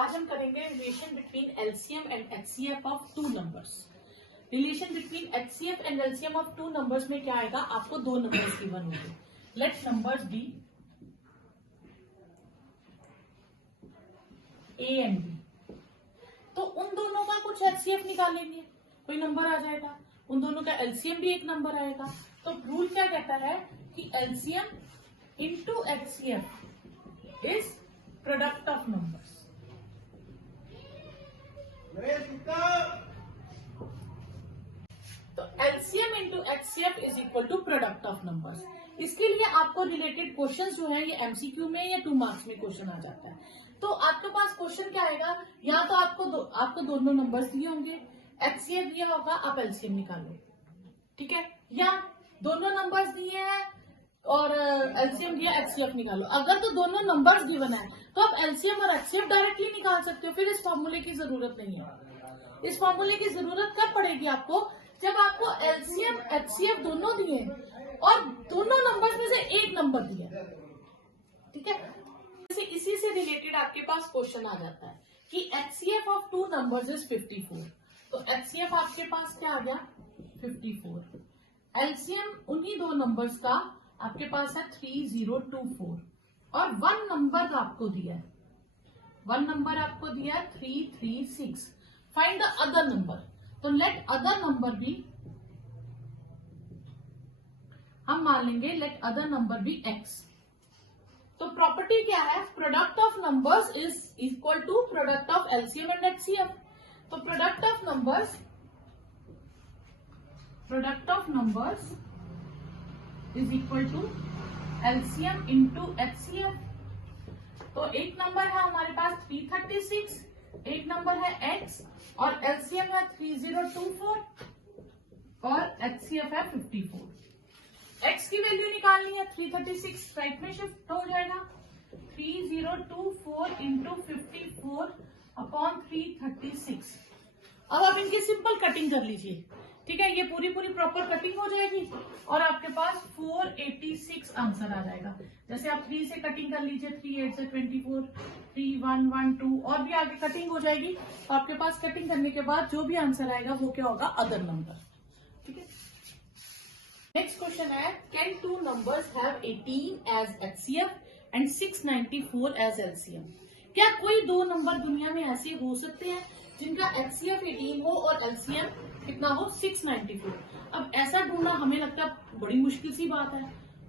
आज हम करेंगे relation between LCM and HCF of two numbers. Relation between HCF and LCM of two numbers में क्या आएगा, आपको दो नंबर्स गिवन होंगे। Let numbers be a and b. तो उन दोनों का कुछ एचसीएफ निकालेंगे, कोई नंबर आ जाएगा, उन दोनों का एलसीएम भी एक नंबर आएगा। तो रूल क्या कहता है कि LCM into HCF is product of numbers. तो LCM into HCF is equal to product of numbers. इसके लिए आपको रिलेटेड क्वेश्चंस जो है ये एमसीक्यू में या 2 मार्क्स में क्वेश्चन आ जाता है। तो आपके पास क्वेश्चन क्या आएगा, या तो आपको दोनों नंबर्स दिए होंगे, एचसीएफ दिया होगा, आप एलसीएम निकालो, ठीक है, या दोनों नंबर्स दिए हैं और एलसीएम दिया, एचसीएफ निकालो। अगर तो दोनों नंबर्स गिवन है तो आप एलसीएम और एचसीएफ डायरेक्टली निकाल सकते हो, फिर इस फॉर्मूले की जरूरत नहीं है। इस फॉर्मूले की जरूरत कब पड़ेगी आपको, जब आपको एलसीएम एचसीएफ दोनों दिए और दोनों नंबर्स में से एक नंबर दिया, ठीक है। इसी से रिलेटेड आपके पास क्वेश्चन आ जाता है कि HCF of two numbers is 54। तो एचसीएफ आपके पास क्या आ गया 54, एलसीएम उन्हीं दो नंबर्स का आपके पास है 3024 और वन नंबर आपको दिया है, वन नंबर आपको दिया है 336। Find the other number. तो लेट अदर नंबर बी, हम मान लेंगे let other number B x। तो प्रॉपर्टी क्या है, product of numbers is equal to product of LCM and HCF. तो product of numbers is equal to LCM into HCF. तो एक नंबर है हमारे पास 336, एक नंबर है x और एलसीएम है 3024 और एचसीएफ है 54। x की वैल्यू निकालनी है 336 राइट में शिफ्ट हो जाएगा, 3024 इंटू 54 अपॉन 336। अब आप इनकी सिंपल कटिंग कर लीजिए, ठीक है, ये पूरी प्रॉपर कटिंग हो जाएगी और आपके पास 486 आंसर आ जाएगा। जैसे आप 3 से कटिंग कर लीजिए, 3 8 से 24, 3 1 1 2 और भी आगे कटिंग हो जाएगी। तो आपके पास कटिंग करने के बाद जो भी आंसर आएगा वो क्या होगा, अदर नंबर, ठीक है। नेक्स्ट क्वेश्चन है, can two numbers have 18 as HCF and 694 as LCM. क्या कोई दो नंबर दुनिया में ऐसे हो सकते हैं जिनका एचसीएफ 18 हो और एलसीएम कितना हो 694। अब ऐसा ढूंढना हमें लगता है बड़ी मुश्किल सी बात है,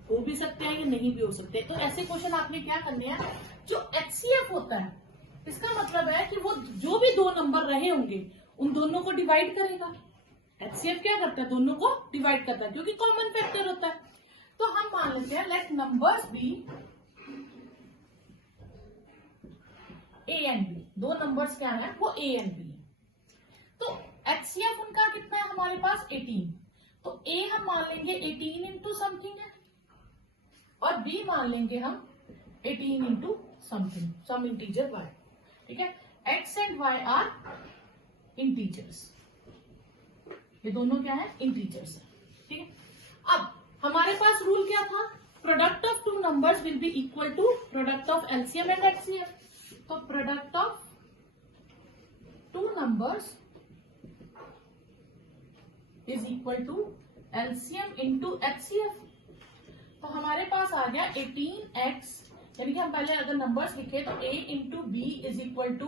हो भी सकते हैं या नहीं भी हो सकते। तो ऐसे क्वेश्चन आपने क्या करने हैं, जो एचसीएफ होता है इसका मतलब है कि वो जो भी दो नंबर रहे होंगे उन दोनों को डिवाइड करेगा। एचसीएफ क्या करता है, दोनों को डिवाइड करता है क्योंकि कॉमन फैक्टर होता है। तो हम मान लेते हैं let numbers be a and b. दो नंबर्स क्या है, वो ए एंड बी। तो एचसीएफ उनका कितना है हमारे पास 18। तो ए हम मान लेंगे 18 इंटू समथिंग है और बी मान लेंगे हम 18 into something, some integer y, ठीक है। X and y are integers, ये दोनों क्या है, इंटीजर्स है, ठीक है। अब हमारे पास रूल क्या था, product of two numbers will be equal to product of LCM and HCF. तो product of two numbers is equal to LCM into HCF. तो हमारे पास आ गया 18x, यानी कि हम पहले अगर नंबर्स लिखे तो a into b is equal to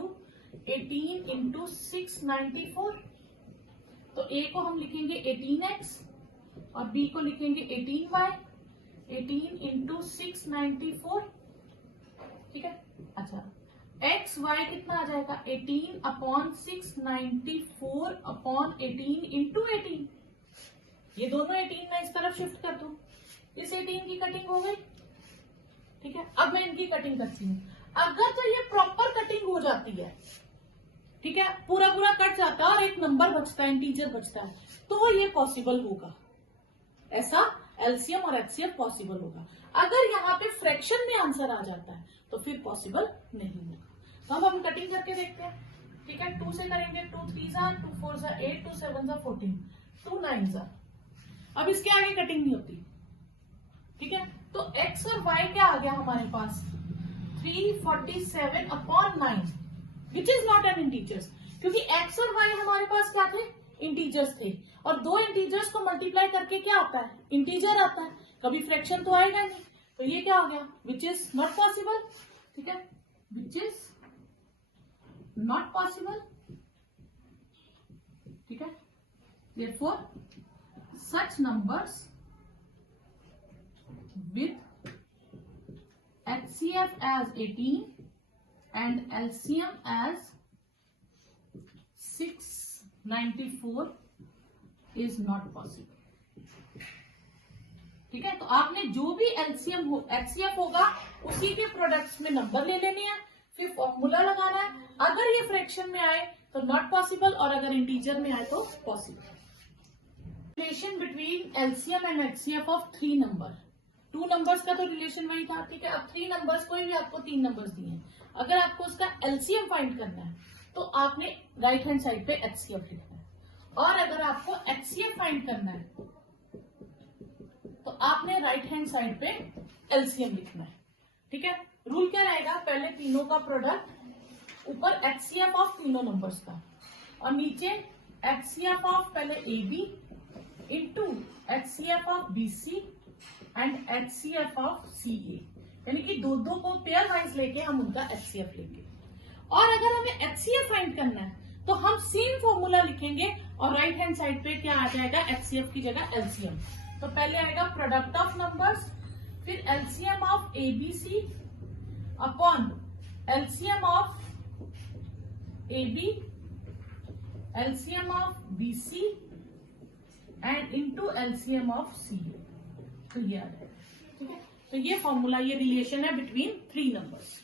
18 into 694। तो a को हम लिखेंगे 18x और b को लिखेंगे 18y, 18 इंटू 694, ठीक है। अच्छा, x y कितना आ जाएगा 18 अपॉन 694 अपॉन 18 इंटू 18। ये दोनों 18 मैं इस तरफ शिफ्ट कर दूं, इस 18 की कटिंग हो गई, ठीक है। अब मैं इनकी कटिंग करती हूँ। अगर तो ये प्रॉपर कटिंग हो जाती है, ठीक है, पूरा कट जाता है और एक नंबर बचता है, इंटीजर बचता है, तो ये पॉसिबल होगा, ऐसा एलसीएम और एचसीएफ पॉसिबल होगा। अगर यहाँ पे फ्रैक्शन में आंसर आ जाता है तो फिर पॉसिबल नहीं होगा। तो अब हम कटिंग करके देखते हैं, ठीक है। 2 से करेंगे, 2 3 2 4 8, 2 7 14, 2 9। अब इसके आगे कटिंग नहीं होती, ठीक है। तो x और y क्या आ गया हमारे पास 347 upon 9, which is not an integers, क्योंकि एक्स और वाई हमारे पास क्या थे, इंटीजर्स थे, और दो इंटीजर्स को मल्टीप्लाई करके क्या आता है, इंटीजर आता है, कभी फ्रैक्शन तो आएगा नहीं, तो ये क्या हो गया, विच इज नॉट पॉसिबल, ठीक है, विच इज नॉट पॉसिबल, ठीक है। Therefore, such numbers with HCF as 18 and LCM as 694 is not possible, ठीक है। तो आपने जो भी एलसीएम हो HCF होगा उसी के प्रोडक्ट्स में नंबर ले लेने हैं, फिर फॉर्मूला लगाना है, अगर ये फ्रैक्शन में आए तो नॉट पॉसिबल और अगर इंटीजर में आए तो possible. Relation between LCM and HCF of 3 number, 2 numbers का तो रिलेशन वही था, ठीक है। अब 3 नंबर्स, कोई भी आपको 3 नंबर्स दिए हैं, अगर आपको उसका एलसीएम फाइंड करना है तो आपने राइट हैंड साइड पे एचसीएफ लिखना है, और अगर आपको एचसीएफ फाइंड करना है तो आपने राइट हैंड साइड पे एलसीएम लिखना है, ठीक है। रूल क्या रहेगा, पहले तीनों का प्रोडक्ट, ऊपर एचसीएफ ऑफ तीनों नंबर्स का, और नीचे एचसीएफ ऑफ पहले AB into HCF of BC and HCF of CA, यानी कि दो दो को पेयर वाइज लेके हम उनका HCF लेंगे। और अगर हमें HCF फाइंड करना है तो हम सेम फॉर्मूला लिखेंगे और राइट हैंड साइड पे क्या आ जाएगा, HCF की जगह LCM। तो पहले आएगा प्रोडक्ट ऑफ नंबर्स, फिर LCM of ABC upon LCM of AB, LCM of BC and into LCM of CA, तो ये आ जाएगा, ठीक है। तो ये फॉर्मूला, ये रिलेशन है बिटवीन 3 नंबर्स।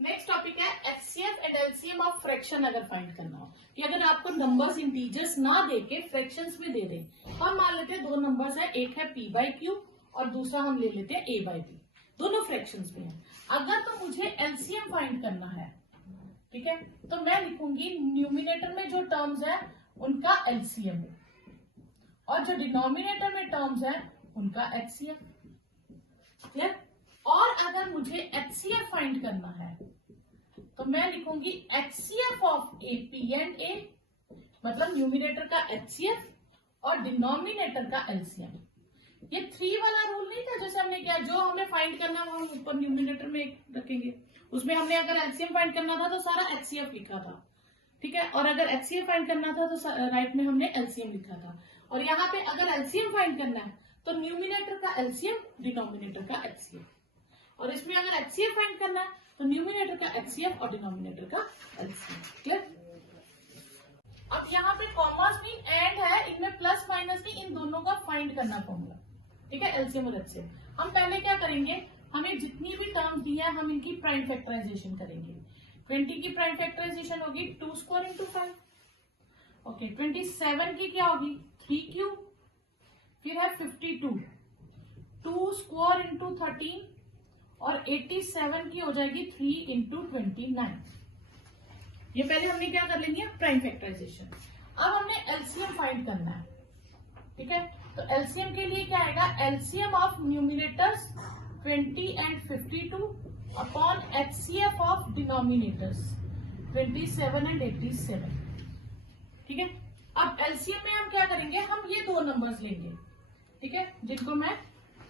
नेक्स्ट टॉपिक है HCF and LCM of fraction अगर फाइंड करना हो, कि अगर आपको नंबर्स इंटीजर्स ना देके फ्रैक्शंस में दे दें, हम मान लेते हैं 2 नंबर्स है, एक है P/Q और दूसरा हम ले लेते हैं A/P, दोनों फ्रैक्शंस में है। अगर तो मुझे LCM फाइंड करना है, ठीक है, तो मैं लिखूंगी न्यूमिनेटर में जो टर्म्स है उनका LCM और जो डिनोमिनेटर में टर्म्स है उनका HCF, क्लियर। और अगर मुझे HCF फाइंड करना है तो मैं लिखूंगी HCF of AP and A, मतलब न्यूमिनेटर का HCF और डिनोमिनेटर का LCM। ये 3 वाला रूल नहीं था, जैसे हमने क्या, जो हमें फाइंड करना वो हम ऊपर न्यूमिनेटर में रखेंगे, उसमें हमने अगर LCM फाइंड करना था तो सारा HCF लिखा था, ठीक है, और अगर HCF फाइंड करना था तो राइट में हमने LCM लिखा था। और यहाँ पे अगर LCM फाइंड करना है तो न्यूमिनेटर का LCM, डिनोमिनेटर का HCF, और इसमें अगर HCF फाइंड करना है तो न्यूमिनेटर का HCF और डिनोमिनेटर का LCM, क्लियर। अब यहाँ पे कॉमर्स नहीं एंड है, इनमें प्लस माइनस नहीं, इन दोनों का फाइंड करना फॉर्मूला, ठीक है, LCM और HCF। हम पहले क्या करेंगे, हमें जितनी भी टर्म्स दी है हम इनकी प्राइम फैक्टराइजेशन करेंगे। 20 की प्राइम फैक्टराइजेशन होगी 2 स्क्वायर इंटू 5, ओके। 27 की क्या होगी 3Q, फिर है 52 2 स्क्वायर इंटू 13, और 87 की हो जाएगी 3 इंटू 29। ये पहले हमने क्या कर लेंगे, प्राइम फैक्टराइजेशन। अब हमने LCM फाइंड करना है, ठीक है, तो LCM के लिए क्या आएगा, LCM of numerators 20 and 52 upon HCF of denominators 27 and 87, ठीक है। अब LCM में हम क्या करेंगे, हम ये 2 नंबर्स लेंगे, ठीक है, जिनको मैं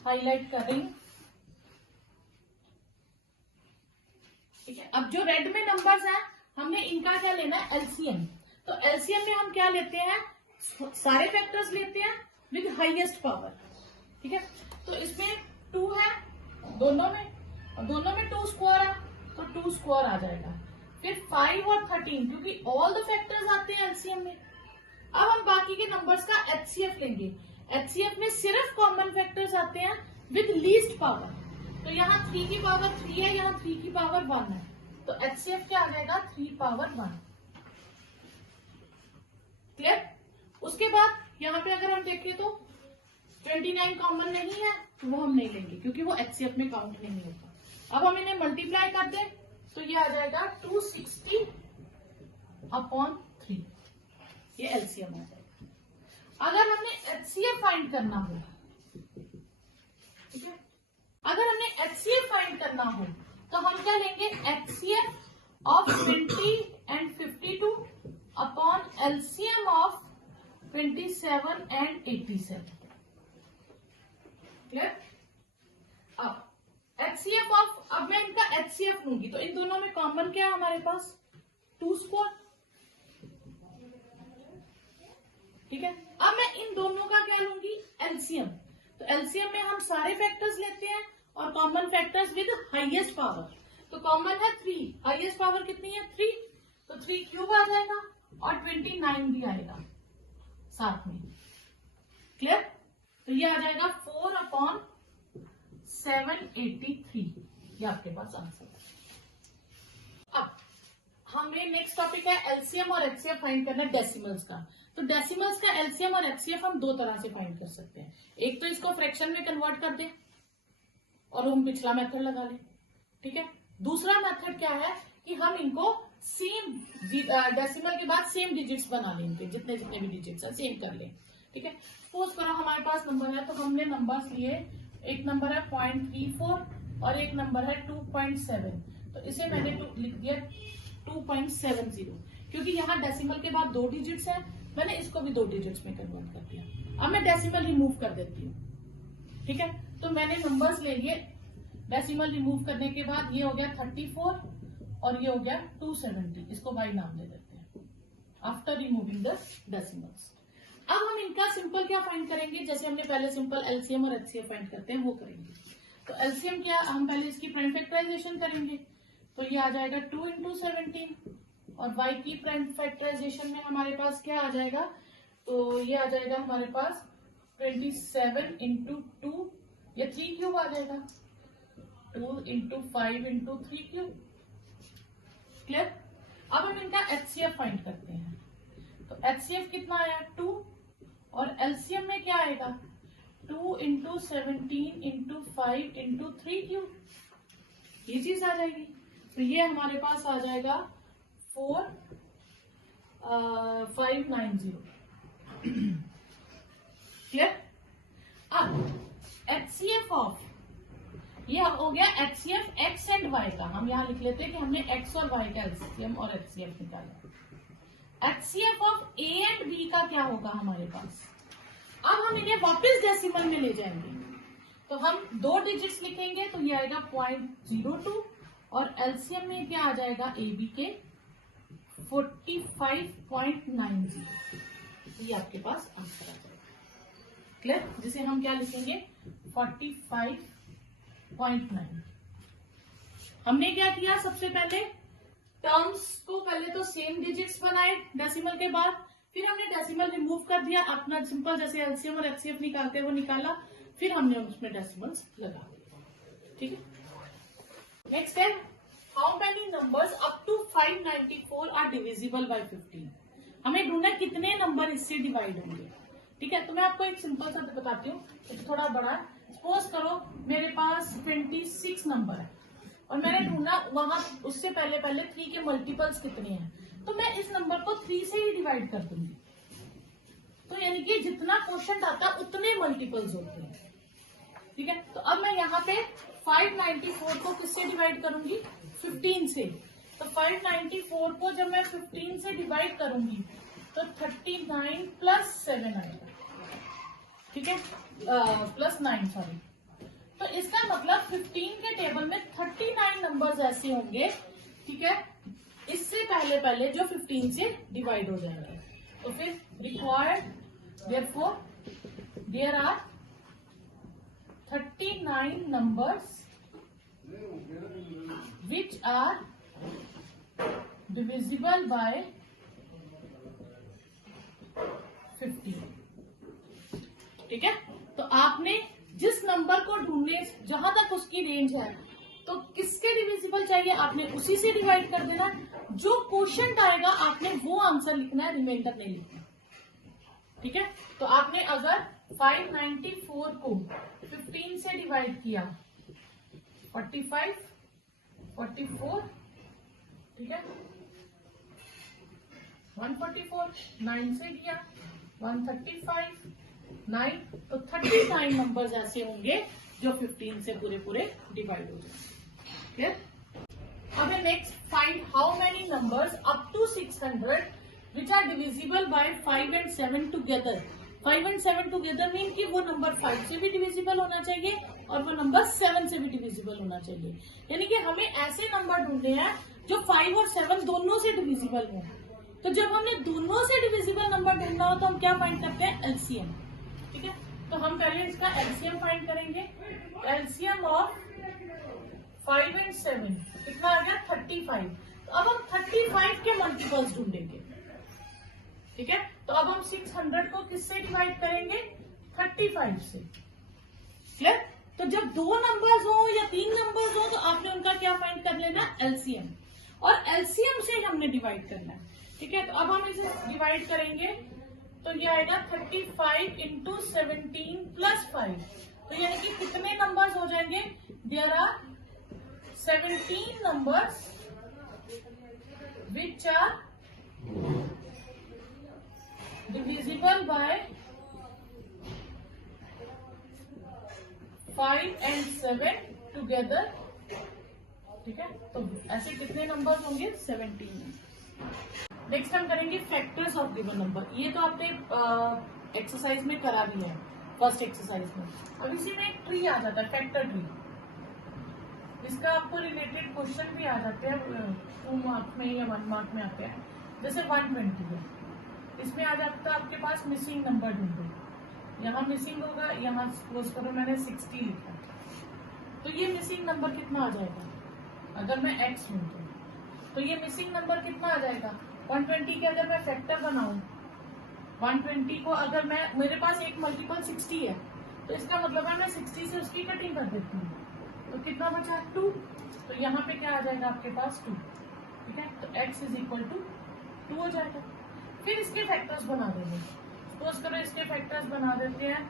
हाईलाइट कर रही हूं, ठीक है। अब जो रेड में नंबर्स हैं हमने इनका क्या लेना है, LCM। तो LCM में हम क्या लेते हैं, सारे फैक्टर्स लेते हैं विद हाईएस्ट पावर, ठीक है। तो इसमें 2 है दोनों में, और दोनों में 2 स्क्वायर है तो 2 स्क्वायर आ जाएगा, फिर 5 और 13, क्योंकि ऑल द फैक्टर्स आते हैं LCM में। अब हम बाकी के नंबर्स का HCF लेंगे, HCF में सिर्फ कॉमन फैक्टर्स आते हैं विद लीस्ट पावर, तो यहाँ 3 की पावर 3 है, यहाँ 3 की पावर 1 है, तो HCF क्या आ जाएगा 3 पावर 1, क्लियर। उसके बाद यहाँ पे अगर हम देखें तो 29 कॉमन नहीं है तो वो हम नहीं लेंगे क्योंकि वो HCF में काउंट नहीं होता। अब हम इन्हें मल्टीप्लाई कर दें तो ये आ जाएगा 260 अपॉन 3, ये LCM आ जाएगा। अगर हमने HCF फाइंड करना हो, ठीक है, अगर हमने HCF फाइंड करना हो तो हम क्या लेंगे, HCF of 20 and 52 upon LCM of 27 and 87। Clear? अब एचसीएफ ऑफ, अब मैं इनका एचसीएफ लूंगी तो इन दोनों में कॉमन क्या है हमारे पास? 2 स्क्वायर। ठीक है, अब मैं इन दोनों का क्या लूंगी? एलसीएम। तो एलसीएम में हम सारे फैक्टर्स लेते हैं और common factors with highest power. तो कॉमन है 3, हाईएस्ट पावर कितनी है? 3, तो 3 क्यूब आ जाएगा और 29 भी आएगा साथ में। क्लियर? तो ये आ जाएगा 4/783, ये आपके पास आंसर है। अब हमें नेक्स्ट टॉपिक है एलसीएम और एचसीएफ फाइंड करना है डेसिमल्स का। तो डेसिमल्स का एलसीएम और एचसीएफ हम दो तरह से फाइंड कर सकते हैं। एक तो इसको फ्रैक्शन में कन्वर्ट कर दें और हम पिछला मेथड लगा लें। ठीक है, दूसरा मेथड क्या है कि हम इनको सेम डेसिमल के बाद सेम डिजिट्स बना लेंगे, जितने जितने भी डिजिट्स है सेम कर लें। ठीक है, सपोज करो हमारे पास नंबर है तो हमने नंबर्स लिए, एक नंबर है 0.34 और एक नंबर है 2.7, तो इसे मैंने लिख दिया 2.70, क्योंकि यहाँ डेसिमल के बाद 2 डिजिट्स है, मैंने इसको भी 2 डिजिट्स में कन्वर्ट कर दिया। अब मैं डेसिमल रिमूव कर देती हूँ। ठीक है, तो मैंने नंबर्स ले लिए, डेसिमल रिमूव करने के बाद ये हो गया 34 और ये हो गया 270, इसको y नाम दे देते हैं आफ्टर रिमूविंग द डेसिमल्स। अब हम इनका सिंपल क्या फाइंड करेंगे, जैसे हमने पहले सिंपल एलसीएम और एचसीएफ फाइंड करते हैं वो करेंगे। तो एलसीएम क्या, हम पहले इसकी प्राइम फैक्टराइजेशन करेंगे, तो ये आ जाएगा 2 into 17 और y की प्राइम फैक्टराइजेशन में हमारे पास क्या आ जाएगा, तो ये आ जाएगा हमारे पास 27 into 2, ये 3 क्यूब आ जाएगा, 2 into 5 into 3 क्यूब। क्लियर? अब हम इनका एचसीएफ फाइंड करते हैं। तो एचसीएफ कितना आया? 2, और एलसीएम में क्या आएगा? 2 into 17 into 5 into 3 क्यूब, ये चीज आ जाएगी। तो ये हमारे पास आ जाएगा 4590। क्लियर? अब एचसीएफ ऑफ, ये हो गया एचसीएफ एक्स एंड वाई का, हम यहाँ लिख लेते हैं कि हमने एक्स और वाई का एलसीएम और एचसीएफ निकाला। HCF of a and b का क्या होगा हमारे पास? अब हम इन्हें वापस डेसिमल में ले जाएंगे, तो हम 2 डिजिट्स लिखेंगे, तो ये आएगा 0.02 और एलसीएम में क्या आ जाएगा ए बी के 45.90, ये आपके पास आंसर आ जाएगा। क्लियर? जिसे हम क्या लिखेंगे 45.9। हमने क्या किया, सबसे पहले टर्म्स को पहले तो सेम डिजिट्स बनाए डेसिमल के बाद, फिर हमने डेसिमल रिमूव कर दिया, अपना सिंपल जैसे एलसीएम और एचसीएफ निकालते हैं वो निकाला, फिर हमने उसमें डेसिमल्स लगा दिए। ठीक है, नेक्स्ट है how many numbers up to 594 are divisible by 15। हमें ढूंढना कितने नंबर इससे डिवाइड होंगे। ठीक है, तो मैं आपको एक सिंपल सा बताती हूँ, थोड़ा बड़ा है। सपोज करो मेरे पास 26 नंबर है और मैंने ढूंढना वहां उससे पहले 3 के मल्टीपल्स कितने हैं, तो मैं इस नंबर को 3 से ही डिवाइड कर दूंगी। तो यानी कि जितना क्वोशंट आता उतने मल्टीपल्स होते हैं। ठीक है, तो अब मैं यहाँ पे 594 को किससे डिवाइड करूंगी? 15 से। तो 594 को जब मैं 15 से डिवाइड करूंगी तो 39 प्लस 7 आएगा। ठीक है, प्लस 9 सॉरी। तो इसका मतलब 15 के टेबल में 39 नंबर्स ऐसे होंगे, ठीक है, इससे पहले जो 15 से डिवाइड हो जाएंगे। तो फिर required therefore there are 39 numbers which are divisible by 15। ठीक है, तो आपने जिस नंबर को ढूंढने जहां तक उसकी रेंज है, तो किसके डिविजिबल चाहिए आपने उसी से डिवाइड कर देना। जो क्वोशंट आएगा आपने वो आंसर लिखना है, रिमाइंडर नहीं लिखना। ठीक है, तो आपने अगर 594 को 15 से डिवाइड किया 45, 44, ठीक है, 144, 9 से किया 135, 9, तो 39 नंबर्स ऐसे होंगे जो 15 से पूरे डिवाइड हो जाएंगे। अब next find how many numbers up to 600 which are divisible by 5 and 7 together. 5 and 7 together mean कि वो नंबर 5 से भी डिविजिबल होना चाहिए और वो नंबर 7 से भी डिविजिबल होना चाहिए। यानी कि हमें ऐसे नंबर ढूंढने हैं जो 5 और 7 दोनों से डिविजिबल हो। तो जब हमने दोनों से डिविजिबल नंबर ढूंढना हो तो हम क्या फाइंड करते हैं? एलसीएम। ठीक है, तो हम पहले इसका एलसीएम फाइंड करेंगे। एलसीएम ऑफ 5 and 7 कितना आ गया? 35। तो अब हम 35 के मल्टीपल्स ढूंढेंगे। ठीक है, तो अब हम 600 को किससे डिवाइड करेंगे? 35 से। क्लियर? तो जब 2 नंबर्स हो या 3 नंबर्स हो तो आपने उनका क्या फाइंड कर लेना? एलसीएम। और एलसीएम से हमने डिवाइड करना है। ठीक है, तो अब हम इसे डिवाइड करेंगे तो ये आएगा 35 इंटू 17 प्लस 5। तो यानी कि कितने नंबर्स हो जाएंगे? There are 17 numbers which are divisible by 5 and 7 together. ठीक है, तो ऐसे कितने नंबर्स होंगे? 17। नेक्स्ट हम करेंगे फैक्टर्स ऑफ गिवन नंबर। ये तो आपने एक्सरसाइज में करा दिया है, फर्स्ट एक्सरसाइज में। अब इसी में एक ट्री आ जाता है, फैक्टर ट्री। इसका आपको रिलेटेड क्वेश्चन भी आ जाते हैं, 2 मार्क में या 1 मार्क में आते हैं। जैसे 120 है, इसमें आ जाता है आपके पास मिसिंग नंबर ढूंढो। यहाँ मिसिंग होगा, यहाँ सपोज करो मैंने 60 लिखा, तो ये मिसिंग नंबर कितना आ जाएगा? अगर मैं x लूँ तो ये मिसिंग नंबर कितना आ जाएगा? 120 के अगर मैं फैक्टर बनाऊं, 120 को अगर मैं, मेरे पास एक मल्टीपल 60 है, तो इसका मतलब है मैं 60 से उसकी कटिंग कर देती हूँ। तो कितना बचा? 2। तो यहाँ पे क्या आ जाएगा आपके पास? 2। ठीक है, तो x इज इक्वल टू 2 हो जाएगा। फिर इसके फैक्टर्स बना देंगे। सपोज करो इसके फैक्टर्स बना देते हैं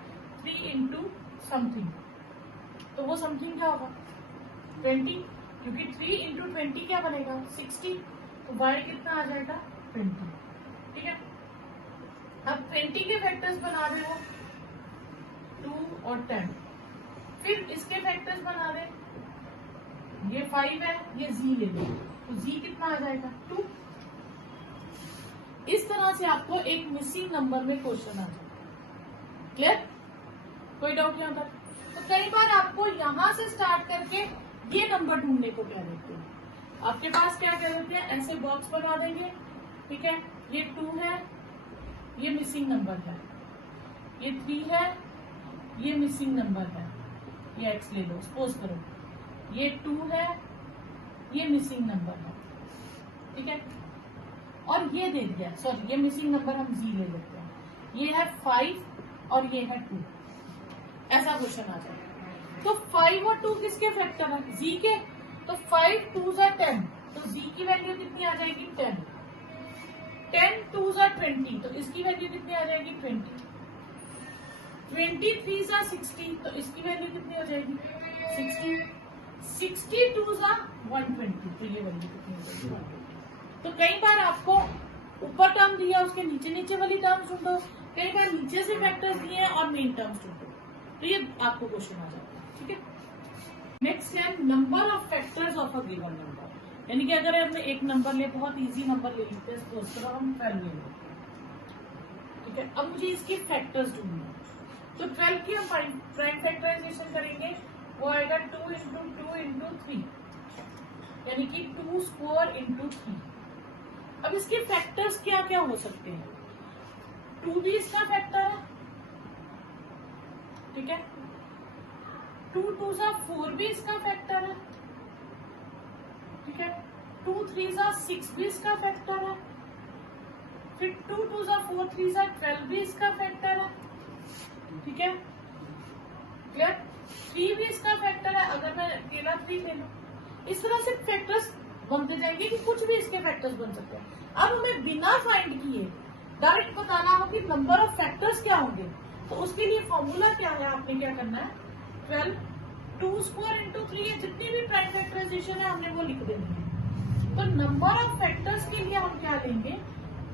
3 इंटू समथिंग, तो वो समथिंग क्या होगा? 20, क्योंकि 3 इंटू 20 क्या बनेगा? 60। तो y कितना आ जाएगा? 20। ठीक है, अब 20 के फैक्टर्स बना रहे हो 2 और 10। फिर इसके फैक्टर्स बना रहे, ये 5 है, ये z ले लो, तो z कितना आ जाएगा? 2। इस तरह से आपको एक मिसिंग नंबर में क्वेश्चन आ जाएगा। क्लियर? कोई डाउट यहाँ पर? तो कई बार आपको यहां से स्टार्ट करके ये नंबर ढूंढने को कह देते हैं। आपके पास क्या कह देते हैं? ऐसे बॉक्स बना देंगे। ठीक है, ये 2 है, ये मिसिंग नंबर है, ये 3 है, ये मिसिंग नंबर है, ये x ले लो। सपोज करो ये 2 है, ये मिसिंग नंबर है। ठीक है, और ये दे दिया, सॉरी ये मिसिंग नंबर हम z ले लेते हैं, ये है 5 और ये है 2। ऐसा क्वेश्चन आ जाए तो 5 और 2 किसके फैक्टर है? z के। तो 5 2 are 10, तो z की वैल्यू कितनी आ जाएगी? 10। 10 2 are 20, तो इसकी वैल्यू कितनी आ जाएगी? 20। 23 are 60, तो इसकी वैल्यू कितनी हो जाएगी? 60। 62 are 120, तो ये वैल्यू कितनी हो जाएगी? तो कई बार आपको ऊपर टर्म दिया, उसके नीचे नीचे वाली टर्म्स ढूंढो, कई बार नीचे से फैक्टर्स दिए हैं और मेन टर्म्स ढूंढो, तो ये आपको क्वेश्चन आ जाता है। ठीक है, नेक्स्ट है number of factors of a given number. यानी कि अगर हमने एक नंबर ले, बहुत इजी नंबर ले लेते हैं, सपोज करो हम 12 ले लें। ठीक है, अब मुझे इसके फैक्टर्स ढूंढने हैं, तो 12 की हम प्राइम फैक्टराइजेशन करेंगे, वो आएगा 2 इंटू 2 इंटू 3, यानी कि 2 स्क्वायर इंटू 3। अब इसके फैक्टर्स क्या क्या हो सकते हैं? 2 भी इसका फैक्टर है। ठीक है, 2 2 4 भी इसका फैक्टर है। ठीक है, 2 3 6 भी इसका फैक्टर है। फिर 2 2 4 3 12 भी इसका फैक्टर है। ठीक है, क्लियर? 3 भी इसका फैक्टर है, अगर मैं अकेला 3 ले लूं। इस तरह से फैक्टर्स बनते जाएंगे कि कुछ भी इसके फैक्टर्स बन सकते हैं। अब हमें बिना फाइंड किए डायरेक्ट बताना हो कि नंबर ऑफ फैक्टर्स क्या होंगे, तो उसके लिए फॉर्मूला क्या है? आपने क्या करना है? 12 2 स्क्वायर इंटू 3, ये जितनी भी प्राइम फैक्टराइजेशन है हमने वो लिख देनी है। तो नंबर ऑफ फैक्टर्स के लिए हम क्या लेंगे?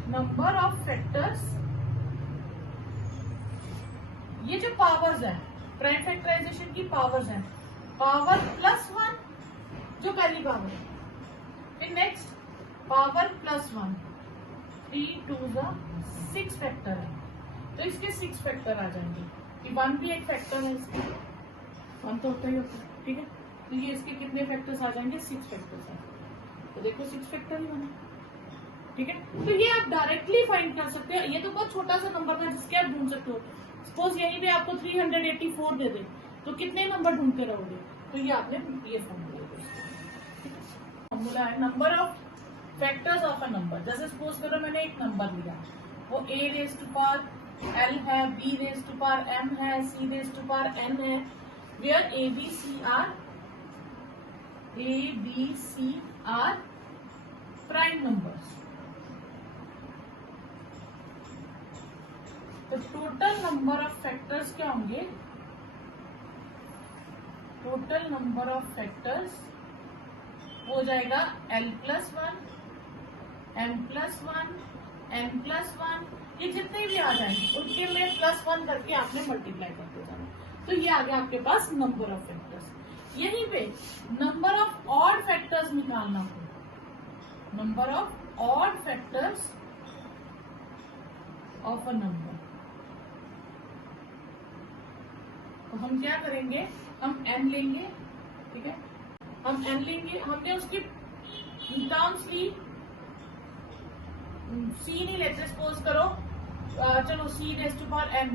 नंबर ऑफ फैक्टर्स, ये जो पावर्स है प्राइम फैक्टराइजेशन की पावर्स है, पावर +1 जो पहली पावर है, फिर नेक्स्ट पावर +1, 3 2 6 फैक्टर है, तो इसके 6 फैक्टर आ जाएंगे कि 1 भी एक फैक्टर है, इसके 1 तो होता ही होता है, ठीक है। तो ये इसके कितने फैक्टर्स आ जाएंगे, 6 फैक्टर्स आ, तो देखो 6 फैक्टर ही बना, ठीक है। तो ये आप डायरेक्टली फाइंड कर सकते हो, ये तो बहुत छोटा सा नंबर था जिसके आप ढूंढ सकते हो। सपोज यहीं पे आपको 384 दे दे तो कितने नंबर ढूंढते रहोगे, तो ये आपने ये फॉर्मूला है number of factors of a number. जैसे सपोज करो मैंने एक नंबर लिया, वो a raise to power l है, b raise to power m है, c raise to power n है, where a b c are prime numbers. तो टोटल नंबर ऑफ फैक्टर्स क्या होंगे, टोटल नंबर ऑफ फैक्टर्स हो जाएगा l+1 m+1 n+1, ये जितने भी आ जाएंगे उनके में +1 करके आपने मल्टीप्लाई करते जाना, तो ये आ गया आपके पास नंबर ऑफ फैक्टर्स। यहीं पे नंबर ऑफ ऑड फैक्टर्स निकालना हो, number of odd factors of a number, तो हम क्या करेंगे, हम n लेंगे, ठीक है, हम n लेंगे, हमने उसकी टर्म्स ली, c नहीं लेते, सपोज करो चलो c raise to power m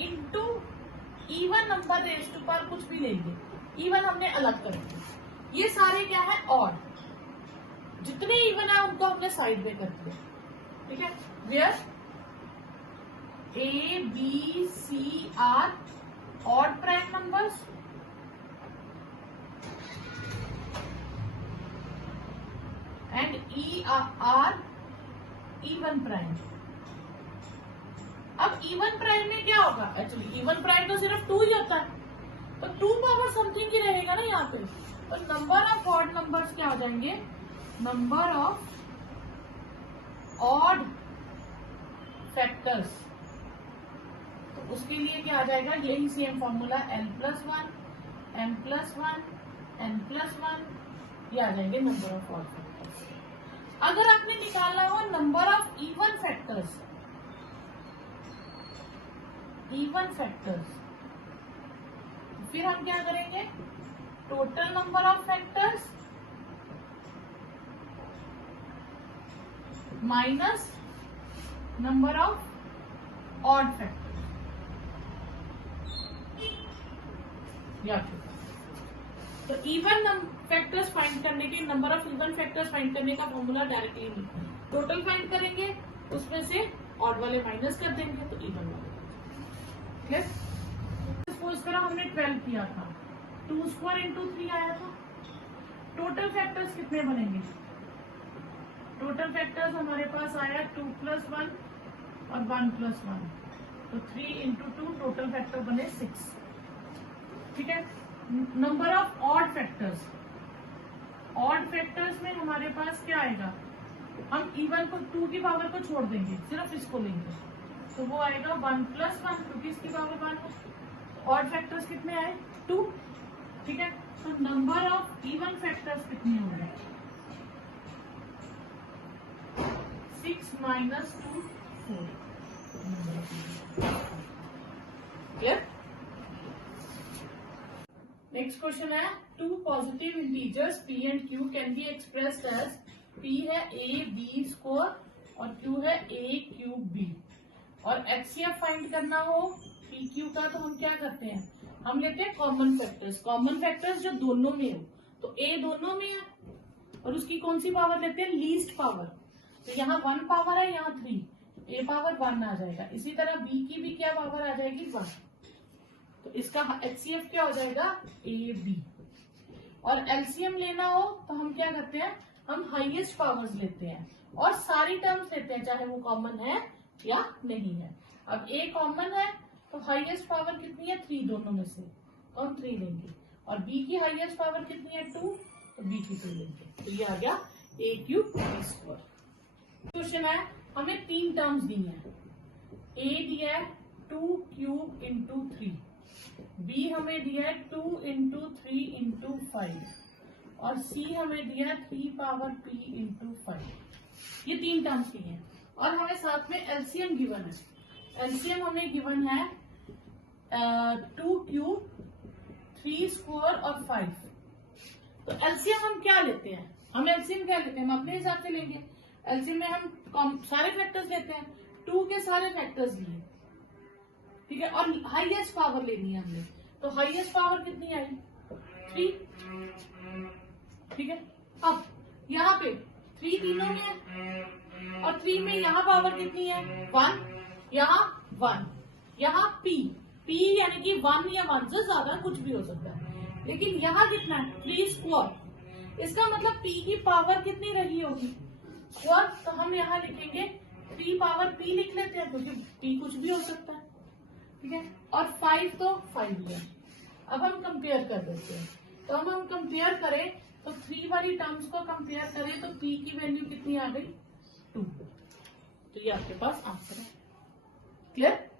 into even number raise to power कुछ भी लेंगे, इवन हमने अलग करेंगे, ये सारे क्या है ऑड, जितने इवन है उनको हमने साइड में कर दिया, ठीक है, where a b c are odd prime numbers and e are even prime. अब इवन प्राइम में क्या होगा, एक्चुअली इवन प्राइम तो सिर्फ 2 ही होता है, तो 2 पावर समथिंग ही रहेगा ना यहाँ पे, तो नंबर ऑफ ऑड नंबर्स क्या हो जाएंगे, नंबर ऑफ ऑड फैक्टर्स, तो उसके लिए क्या आ जाएगा, यही same formula l+1 m+1 n+1, ये आ जाएंगे नंबर ऑफ ऑड फैक्टर्स। अगर आपने निकालना हो number of even factors, even factors, फिर हम क्या करेंगे, total number of factors minus number of odd factors, या तो इवन फैक्टर्स फाइंड करने के, number of even factors find करने का फॉर्मूला डायरेक्टली नहीं, टोटल फाइंड करेंगे, उसमें से ऑड वाले माइनस कर देंगे तो इवन वाले। सपोज करो हमने 12 किया था, 2² इंटू 3 आया था, टोटल फैक्टर्स कितने बनेंगे, टोटल फैक्टर्स हमारे पास आया 2+1 और 1+1, तो 3 इंटू 2 टोटल फैक्टर बने 6, ठीक है। Number of odd factors, odd factors में हमारे पास क्या आएगा, हम इवन को 2 की पावर को छोड़ देंगे, सिर्फ इसको लेंगे, तो वो आएगा 1+1 क्योंकि इसकी पावर 1 है। ऑड फैक्टर्स कितने आए, 2, ठीक है। तो नंबर ऑफ इवन फैक्टर्स कितने हो गए, 6 - 2 4, क्लियर। नेक्स्ट क्वेश्चन है, 2 positive integers p and q can be expressed as, p है a b स्क्वायर और q है a क्यूब b, और HCF फाइंड करना हो p q का, तो हम क्या करते हैं, हम लेते हैं कॉमन फैक्टर्स, कॉमन फैक्टर्स जो दोनों में हो, तो a दोनों में है और उसकी कौन सी पावर लेते हैं, लीस्ट पावर, तो यहाँ 1 पावर है, यहाँ 3, a पावर 1 आ जाएगा, इसी तरह b की भी क्या पावर आ जाएगी 1, तो इसका HCF क्या हो जाएगा, AB। और LCM लेना हो तो हम क्या करते हैं, हम हाईएस्ट पावर्स लेते हैं और सारी टर्म्स लेते हैं, चाहे वो कॉमन है या नहीं है। अब A कॉमन है तो हाईएस्ट पावर कितनी है, 3 दोनों में से, तो हम 3 लेंगे, और B की हाईएस्ट पावर कितनी है, 2, तो B की 2 लेंगे, तो ये आ गया A³ B²। क्वेश्चन है, हमें 3 टर्म्स दी है, A दिया है 2³ × 3, B हमें दिया है 2 × 3 × 5, और c हमें दिया 3 पावर p इंटू 5। ये 3 टर्म्स की हैं और हमें साथ में एलसीएम गिवन है। एलसीएम हमें गिवन है 2 क्यूब 3 स्क्वायर और 5। तो एलसीएम हम क्या लेते हैं, हम एलसीएम क्या लेते हैं, हम अपने हिसाब से लेंगे। एलसीएम में हम सारे फैक्टर्स लेते हैं, 2 के सारे फैक्टर्स लिए, ठीक है, और हाईएस्ट पावर लेनी है हमने। तो हाईएस्ट पावर कितनी आई 3, ठीक है। अब यहाँ पे 3 तीनों में है और 3 में यहाँ पावर कितनी है 1, यहाँ 1, यहाँ p यानी कि 1 या 1 से ज्यादा कुछ भी हो सकता है, लेकिन यहाँ कितना है 3 स्क्वायर। इसका मतलब p की पावर कितनी रही होगी स्क्वायर। तो हम यहाँ लिखेंगे 3 पावर p लिख लेते हैं क्योंकि p कुछ भी हो सकता है, ठीक है। और 5 तो 5 है। अब हम कंपेयर कर देते हैं। तो हम कंपेयर करें तो 3 वाली टर्म्स को कंपेयर करें तो p की वैल्यू कितनी आ गई 2। तो ये आपके पास आंसर है। क्लियर।